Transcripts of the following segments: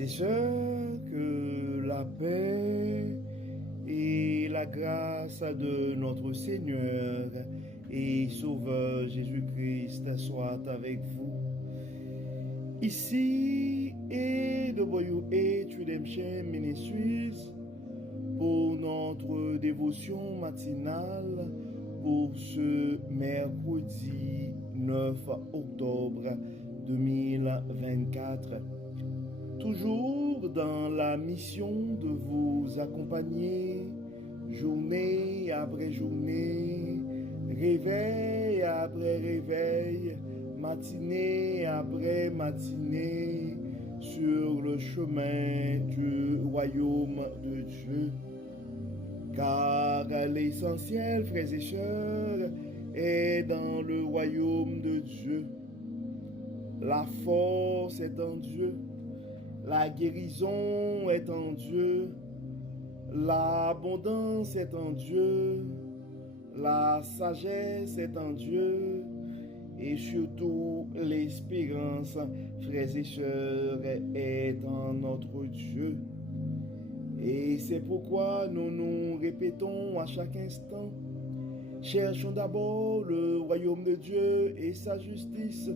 Frères et sœurs, que la paix et la grâce de notre Seigneur et Sauveur Jésus-Christ soient avec vous. Ici AWH Redemption Ministries pour notre dévotion matinale pour ce mercredi 9 octobre 2024. Toujours dans la mission de vous accompagner journée après journée, réveil après réveil, matinée après matinée, sur le chemin du royaume de Dieu. Car l'essentiel, frères et sœurs, est dans le royaume de Dieu. La force est en Dieu. La guérison est en Dieu, l'abondance est en Dieu, la sagesse est en Dieu et surtout l'espérance, frères et sœurs, est en notre Dieu. Et c'est pourquoi nous nous répétons à chaque instant, cherchons d'abord le royaume de Dieu et sa justice,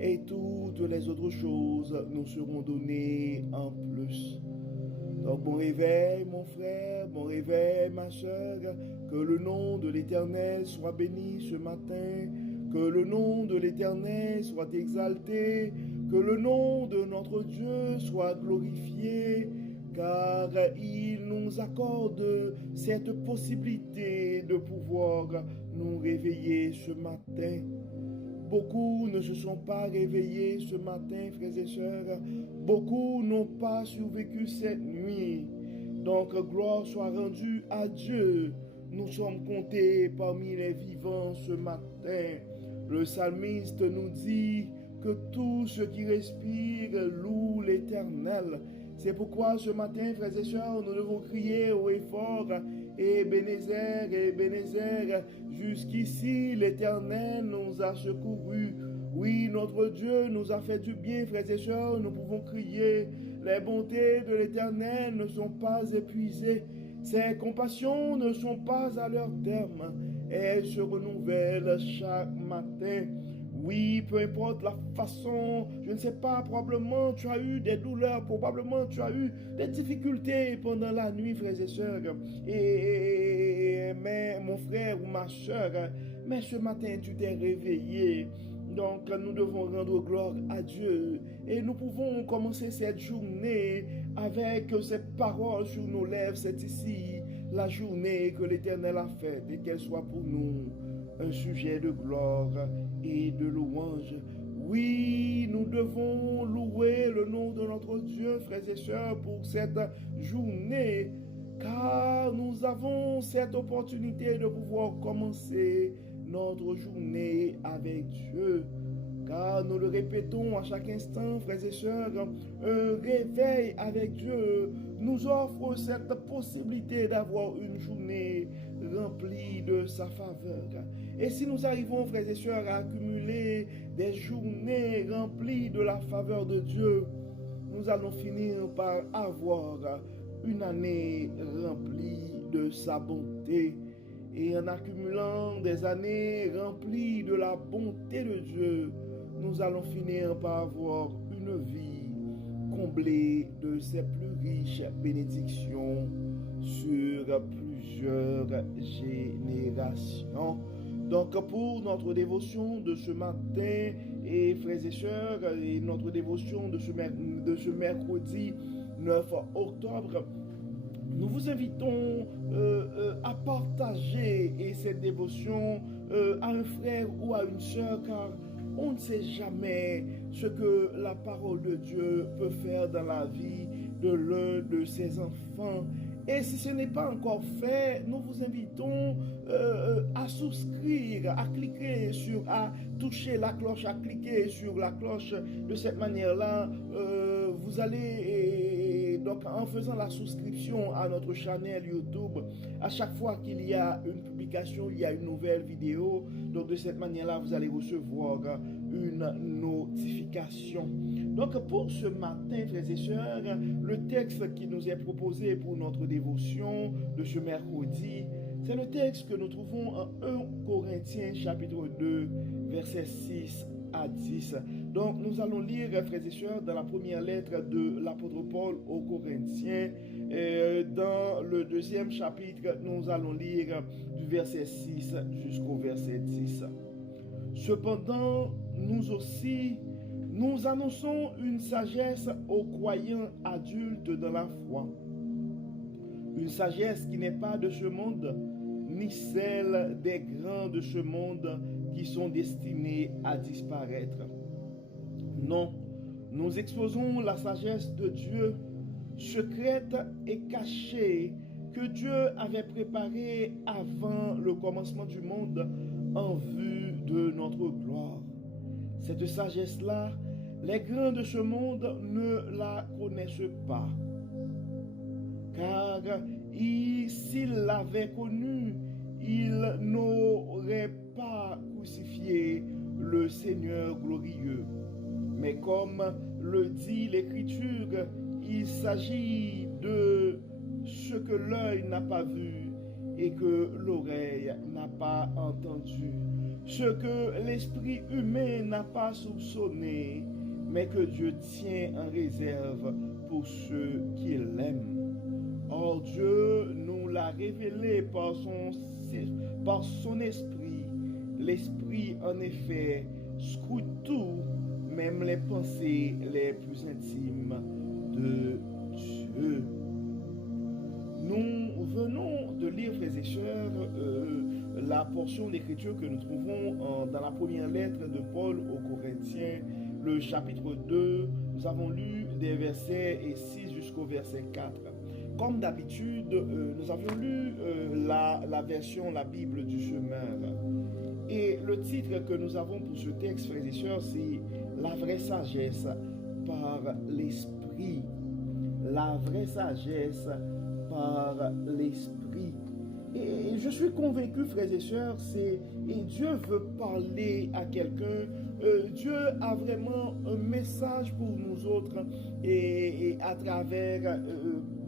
et toutes les autres choses nous seront données en plus. Donc bon réveil mon frère, bon réveil ma soeur, que le nom de l'Éternel soit béni ce matin, que le nom de l'Éternel soit exalté, que le nom de notre Dieu soit glorifié, car il nous accorde cette possibilité de pouvoir nous réveiller ce matin. Beaucoup ne se sont pas réveillés ce matin, frères et sœurs. Beaucoup n'ont pas survécu cette nuit. Donc, gloire soit rendue à Dieu. Nous sommes comptés parmi les vivants ce matin. Le psalmiste nous dit que tout ce qui respire loue l'Éternel. C'est pourquoi ce matin, frères et sœurs, nous devons crier haut et fort, Ebenezer, Ebenezer, jusqu'ici l'Éternel nous a secourus. Oui, notre Dieu nous a fait du bien, frères et sœurs, nous pouvons crier. Les bontés de l'Éternel ne sont pas épuisées, ses compassions ne sont pas à leur terme, elles se renouvellent chaque matin. Oui, peu importe la façon, je ne sais pas, probablement tu as eu des douleurs, probablement tu as eu des difficultés pendant la nuit, frères et sœurs. Mais mon frère ou ma soeur, mais ce matin tu t'es réveillé. Donc nous devons rendre gloire à Dieu et nous pouvons commencer cette journée avec cette parole sur nos lèvres. C'est ici la journée que l'Éternel a faite et qu'elle soit pour nous un sujet de gloire et de louange. Oui, nous devons louer le nom de notre Dieu, frères et sœurs, pour cette journée, car nous avons cette opportunité de pouvoir commencer notre journée avec Dieu. Car nous le répétons à chaque instant, frères et sœurs, un réveil avec Dieu nous offre cette possibilité d'avoir une journée remplie de sa faveur. Et si nous arrivons, frères et sœurs, à accumuler des journées remplies de la faveur de Dieu, nous allons finir par avoir une année remplie de sa bonté. Et en accumulant des années remplies de la bonté de Dieu, nous allons finir par avoir une vie comblée de ses plus riches bénédictions sur plusieurs générations. Donc pour notre dévotion de ce matin, et frères et sœurs, et notre dévotion de ce mercredi 9 octobre, nous vous invitons à partager cette dévotion à un frère ou à une sœur, car on ne sait jamais ce que la parole de Dieu peut faire dans la vie de l'un de ses enfants. Et si ce n'est pas encore fait, nous vous invitons à souscrire, à cliquer à toucher la cloche, à cliquer sur la cloche. De cette manière-là, vous allez, donc en faisant la souscription à notre chaîne YouTube, à chaque fois qu'il y a une publication, il y a une nouvelle vidéo. Donc de cette manière-là, vous allez recevoir une notification. Donc pour ce matin, frères et sœurs, le texte qui nous est proposé pour notre dévotion de ce mercredi, c'est le texte que nous trouvons en 1 Corinthiens chapitre 2, versets 6 à 10. Donc nous allons lire, frères et sœurs, dans la première lettre de l'apôtre Paul aux Corinthiens. Dans le deuxième chapitre, nous allons lire du verset 6 jusqu'au verset 10. Cependant, nous aussi, nous annonçons une sagesse aux croyants adultes dans la foi. Une sagesse qui n'est pas de ce monde, ni celle des grands de ce monde qui sont destinés à disparaître. Non, nous exposons la sagesse de Dieu, secrète et cachée, que Dieu avait préparée avant le commencement du monde en vue de notre gloire. Cette sagesse-là, les grands de ce monde ne la connaissent pas. Car s'ils l'avaient connue, ils n'auraient pas crucifié le Seigneur glorieux. Mais comme le dit l'Écriture, il s'agit de ce que l'œil n'a pas vu et que l'oreille n'a pas entendu, ce que l'esprit humain n'a pas soupçonné, mais que Dieu tient en réserve pour ceux qui l'aiment. Or Dieu nous l'a révélé par son esprit. L'esprit, en effet, scrute tout, même les pensées les plus intimes de Dieu. Nous venons de lire, frères et sœurs, la portion d'écriture que nous trouvons dans la première lettre de Paul aux Corinthiens, le chapitre 2. Nous avons lu des versets 6 jusqu'au verset 4. Comme d'habitude, nous avions lu la version, la Bible du semeur. Et le titre que nous avons pour ce texte, frères et sœurs, c'est « La vraie sagesse par l'Esprit ». La vraie sagesse par l'Esprit. Et je suis convaincu, frères et sœurs, et Dieu veut parler à quelqu'un. Dieu a vraiment un message pour nous autres et à travers,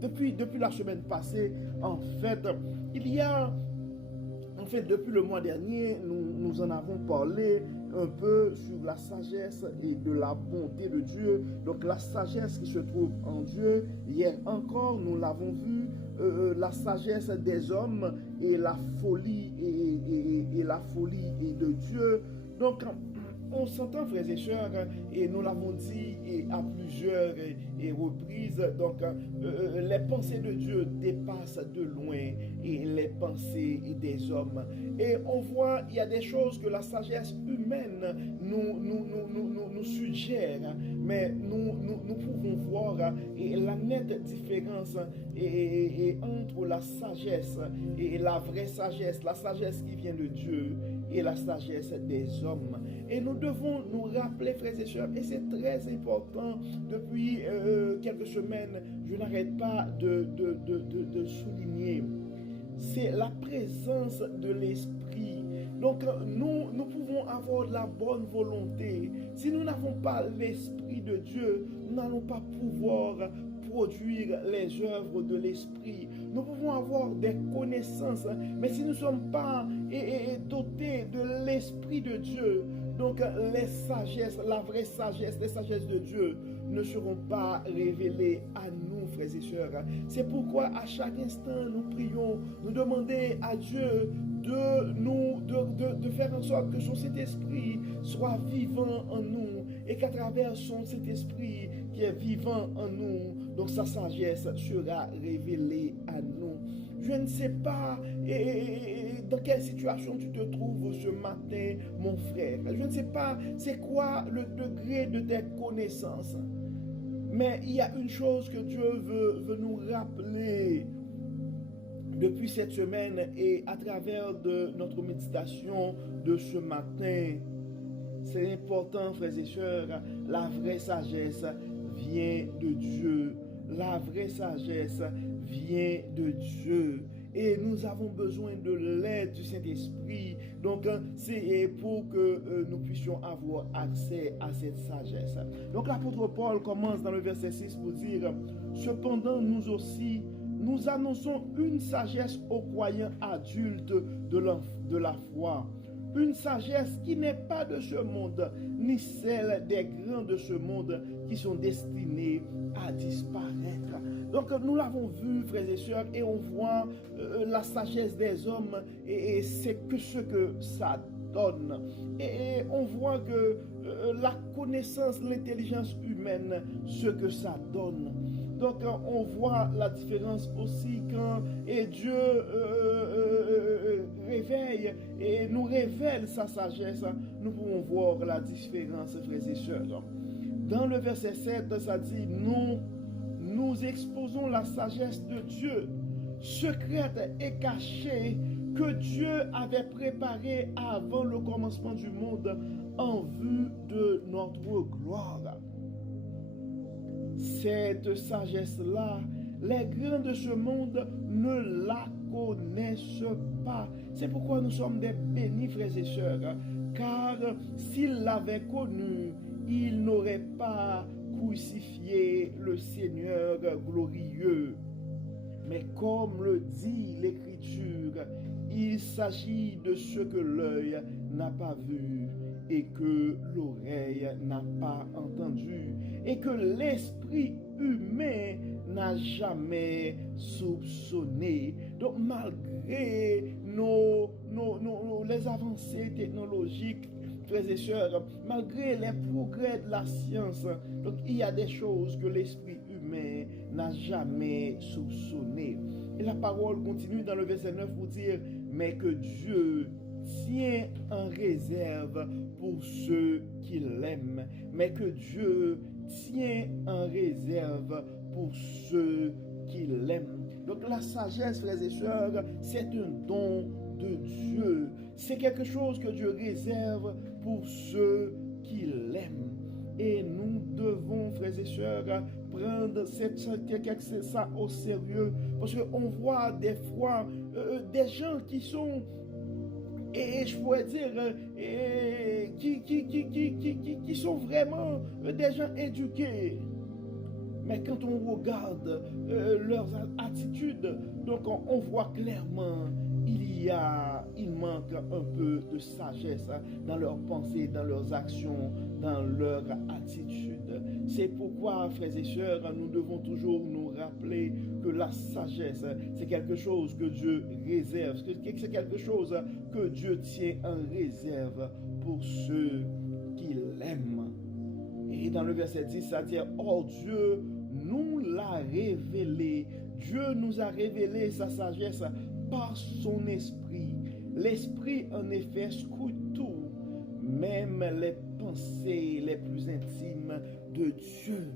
depuis la semaine passée, en fait, depuis le mois dernier, nous en avons parlé un peu sur la sagesse et de la bonté de Dieu. Donc la sagesse qui se trouve en Dieu. Hier encore, nous l'avons vu, la sagesse des hommes et la folie et la folie de Dieu. Donc on s'entend, frères et sœurs, et nous l'avons dit à plusieurs reprises, donc les pensées de Dieu dépassent de loin et les pensées des hommes. Et on voit, il y a des choses que la sagesse humaine nous suggère, mais nous pouvons voir la nette différence entre la sagesse et la vraie sagesse, la sagesse qui vient de Dieu et la sagesse des hommes. Et nous devons nous rappeler, frères et sœurs, et c'est très important, depuis quelques semaines, je n'arrête pas de souligner, c'est la présence de l'Esprit. Donc nous pouvons avoir de la bonne volonté. Si nous n'avons pas l'Esprit de Dieu, nous n'allons pas pouvoir produire les œuvres de l'Esprit. Nous pouvons avoir des connaissances, mais si nous ne sommes pas dotés de l'Esprit de Dieu, donc les sagesses, la vraie sagesse, les sagesses de Dieu ne seront pas révélées à nous, frères et sœurs. C'est pourquoi à chaque instant nous prions, nous demandons à Dieu de faire en sorte que son Saint-Esprit soit vivant en nous et qu'à travers son Saint-Esprit qui est vivant en nous, donc sa sagesse sera révélée à nous. Je ne sais pas dans quelle situation tu te trouves ce matin, mon frère. Je ne sais pas c'est quoi le degré de tes connaissances. Mais il y a une chose que Dieu veut nous rappeler depuis cette semaine et à travers de notre méditation de ce matin. C'est important, frères et sœurs, la vraie sagesse vient de Dieu. La vraie sagesse vient de Dieu. et nous avons besoin de l'aide du Saint-Esprit. Donc, c'est pour que nous puissions avoir accès à cette sagesse. Donc, l'apôtre Paul commence dans le verset 6 pour dire, « Cependant, nous aussi, nous annonçons une sagesse aux croyants adultes de la foi. Une sagesse qui n'est pas de ce monde, ni celle des grands de ce monde qui sont destinés à disparaître. » Donc nous l'avons vu, frères et sœurs, et on voit la sagesse des hommes, et c'est que ce que ça donne. Et on voit que la connaissance, l'intelligence humaine, ce que ça donne. Donc on voit la différence aussi quand Dieu réveille et nous révèle sa sagesse, nous pouvons voir la différence, frères et sœurs. Dans le verset 7, ça dit, nous exposons la sagesse de Dieu, secrète et cachée, que Dieu avait préparée avant le commencement du monde en vue de notre gloire. Cette sagesse-là, les grands de ce monde ne la connaissent pas. C'est pourquoi nous sommes des bénis, frères et sœurs, car s'ils l'avaient connu, ils n'auraient pas crucifié le Seigneur glorieux. Mais comme le dit l'Écriture, il s'agit de ce que l'œil n'a pas vu et que l'oreille n'a pas entendu et que l'esprit humain n'a jamais soupçonné. Donc malgré les avancées technologiques, frères et sœurs, malgré les progrès de la science, donc il y a des choses que l'esprit humain n'a jamais soupçonné. Et la parole continue dans le verset 9 pour dire, mais que Dieu tient en réserve pour ceux qui l'aiment. Mais que Dieu tient en réserve pour ceux qui l'aiment. Donc la sagesse, frères et sœurs, c'est un don de Dieu. C'est quelque chose que Dieu réserve pour ceux qui l'aiment. Et nous devons, frères et sœurs, prendre ça au sérieux. Parce qu'on voit des fois des gens qui sont, et je pourrais dire, qui sont vraiment des gens éduqués. Mais quand on regarde leurs attitudes, donc on voit clairement il manque un peu de sagesse dans leurs pensées, dans leurs actions, dans leur attitude. C'est pourquoi, frères et sœurs, nous devons toujours nous rappeler que la sagesse, c'est quelque chose que Dieu réserve, c'est quelque chose que Dieu tient en réserve pour ceux qui l'aiment. Et dans le verset 10, ça dit, « Or Dieu nous l'a révélé. » Dieu nous a révélé sa sagesse par son esprit. L'esprit, en effet, scrute tout, même les pensées les plus intimes de Dieu.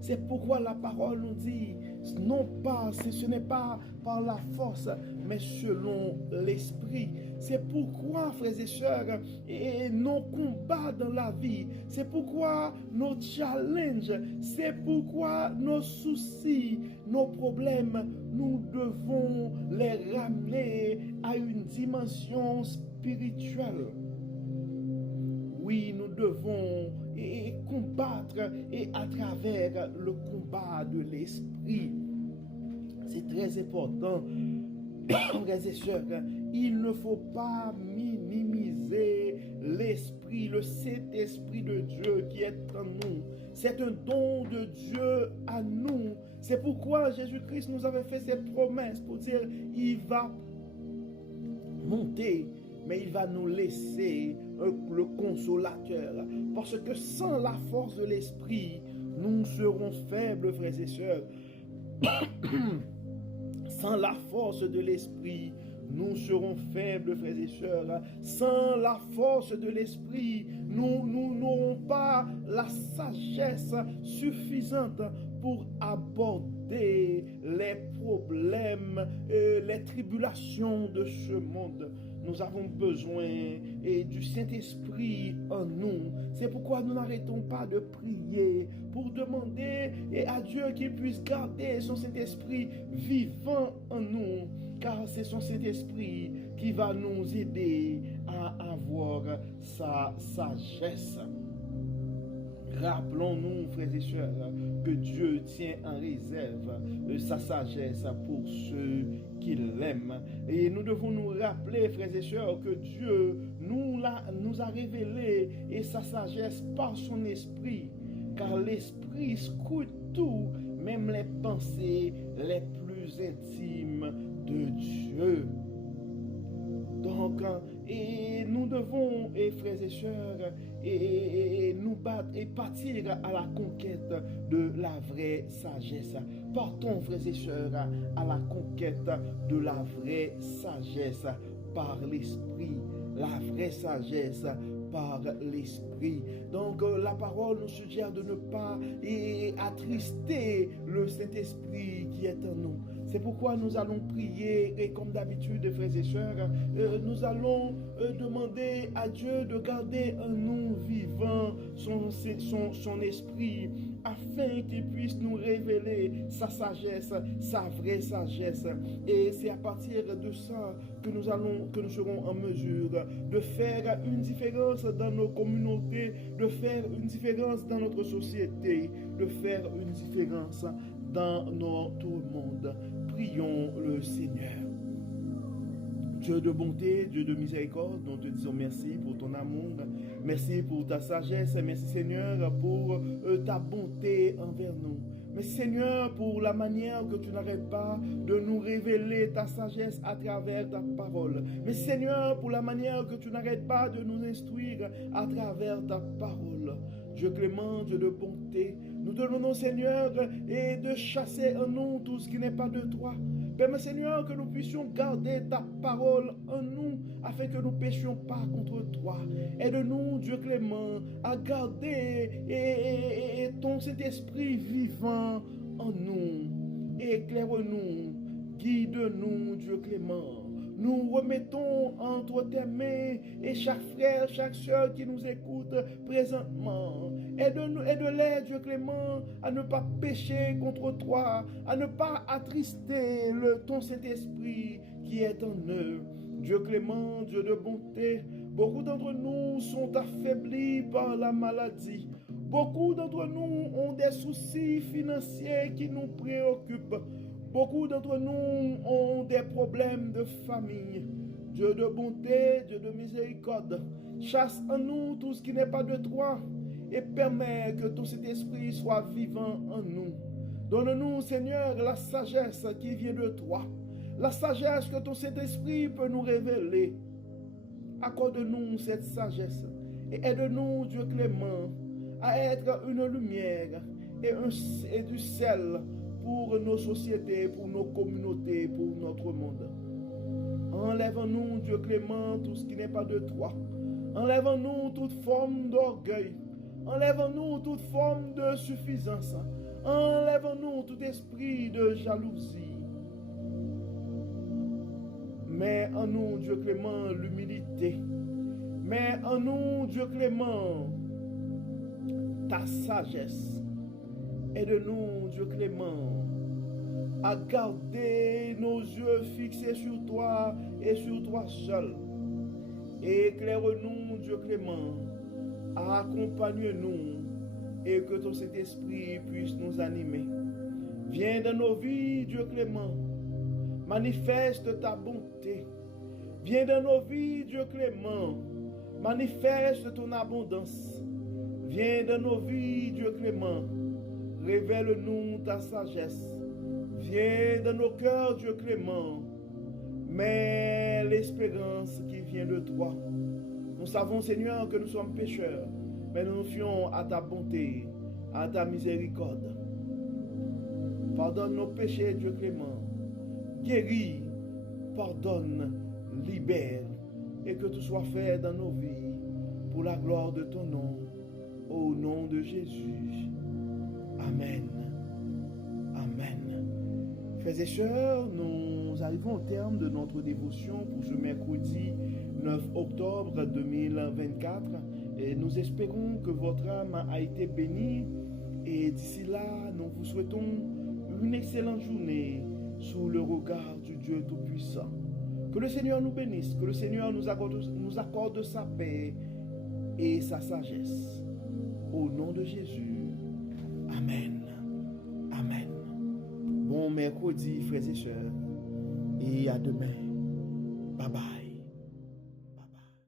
C'est pourquoi la parole nous dit, non pas, ce n'est pas par la force, mais selon l'esprit. C'est pourquoi, frères et sœurs, et nos combats dans la vie, c'est pourquoi nos challenges, c'est pourquoi nos soucis, nos problèmes, nous devons les ramener à une dimension spirituelle. Oui, nous devons combattre et à travers le combat de l'esprit. C'est très important, frères et sœurs. Il ne faut pas minimiser l'esprit, le Saint-Esprit de Dieu qui est en nous. C'est un don de Dieu à nous. C'est pourquoi Jésus-Christ nous avait fait cette promesse pour dire, il va monter, mais il va nous laisser le consolateur. Parce que sans la force de l'esprit, nous serons faibles, frères et sœurs. Sans la force de l'esprit, nous serons faibles, frères et sœurs. Sans la force de l'esprit, nous n'aurons pas la sagesse suffisante pour aborder les problèmes, les tribulations de ce monde. Nous avons besoin du Saint-Esprit en nous. C'est pourquoi nous n'arrêtons pas de prier pour demander à Dieu qu'il puisse garder son Saint-Esprit vivant en nous. car c'est son Saint-Esprit qui va nous aider à avoir sa sagesse. Rappelons-nous, frères et sœurs, que Dieu tient en réserve sa sagesse pour ceux qui l'aiment. Et nous devons nous rappeler, frères et sœurs, que Dieu nous a révélé et sa sagesse par son esprit. Car l'esprit scrute tout, même les pensées les plus intimes de Dieu. Donc, et nous devons, frères et sœurs, nous battre et partir à la conquête de la vraie sagesse. Partons, frères et sœurs, à la conquête de la vraie sagesse par l'esprit. La vraie sagesse par l'esprit. Donc la parole nous suggère de ne pas attrister le Saint-Esprit qui est en nous. C'est pourquoi nous allons prier et comme d'habitude, frères et sœurs, nous allons demander à Dieu de garder en nous vivant son esprit afin qu'il puisse nous révéler sa sagesse, sa vraie sagesse. Et c'est à partir de ça que nous serons en mesure de faire une différence dans nos communautés, de faire une différence dans notre société, de faire une différence dans notre monde. Prions le Seigneur. Dieu de bonté, Dieu de miséricorde, nous te disons merci pour ton amour, merci pour ta sagesse, merci Seigneur pour ta bonté envers nous. Merci Seigneur pour la manière que tu n'arrêtes pas de nous révéler ta sagesse à travers ta parole. Merci Seigneur pour la manière que tu n'arrêtes pas de nous instruire à travers ta parole. Dieu clément, Dieu de bonté, nous te demandons Seigneur et de chasser en nous tout ce qui n'est pas de toi. Permets Seigneur que nous puissions garder ta parole en nous afin que nous ne péchions pas contre toi. Aide-nous Dieu clément à garder ton Saint-Esprit vivant en nous. Éclaire-nous, guide-nous Dieu clément. Nous remettons entre tes mains et chaque frère, chaque soeur qui nous écoute présentement. Aide-les, Dieu clément, à ne pas pécher contre toi, à ne pas attrister ton Saint-Esprit qui est en eux. Dieu clément, Dieu de bonté, beaucoup d'entre nous sont affaiblis par la maladie. Beaucoup d'entre nous ont des soucis financiers qui nous préoccupent. Beaucoup d'entre nous ont des problèmes de famille. Dieu de bonté, Dieu de miséricorde, chasse en nous tout ce qui n'est pas de toi et permets que ton Saint-Esprit soit vivant en nous. Donne-nous, Seigneur, la sagesse qui vient de toi, la sagesse que ton Saint-Esprit peut nous révéler. Accorde-nous cette sagesse et aide-nous, Dieu clément, à être une lumière et du sel pour nos sociétés, pour nos communautés, pour notre monde. Enlève-nous, Dieu clément, tout ce qui n'est pas de toi. Enlève-nous toute forme d'orgueil. Enlève-nous toute forme de suffisance. Enlève-nous tout esprit de jalousie. Mets en nous, Dieu clément, l'humilité. Mets en nous, Dieu clément, ta sagesse. Aide-nous, Dieu clément, à garder nos yeux fixés sur toi et sur toi seul. Éclaire-nous, Dieu clément, accompagne-nous et que ton Saint-Esprit puisse nous animer. Viens dans nos vies, Dieu clément, manifeste ta bonté. Viens dans nos vies, Dieu clément, manifeste ton abondance. Viens dans nos vies, Dieu clément, révèle-nous ta sagesse. Viens dans nos cœurs, Dieu clément, mais l'espérance qui vient de toi. Nous savons, Seigneur, que nous sommes pécheurs, mais nous nous fions à ta bonté, à ta miséricorde. Pardonne nos péchés, Dieu clément. Guéris, pardonne, libère, et que tout soit fait dans nos vies, pour la gloire de ton nom, au nom de Jésus. Amen. Amen. Frères et sœurs, nous arrivons au terme de notre dévotion pour ce mercredi 9 octobre 2024 et nous espérons que votre âme a été bénie et d'ici là, nous vous souhaitons une excellente journée sous le regard du Dieu Tout-Puissant. Que le Seigneur nous bénisse, que le Seigneur nous accorde sa paix et sa sagesse. Au nom de Jésus. Amen. Amen. Bon mercredi, frères et sœurs, et à demain.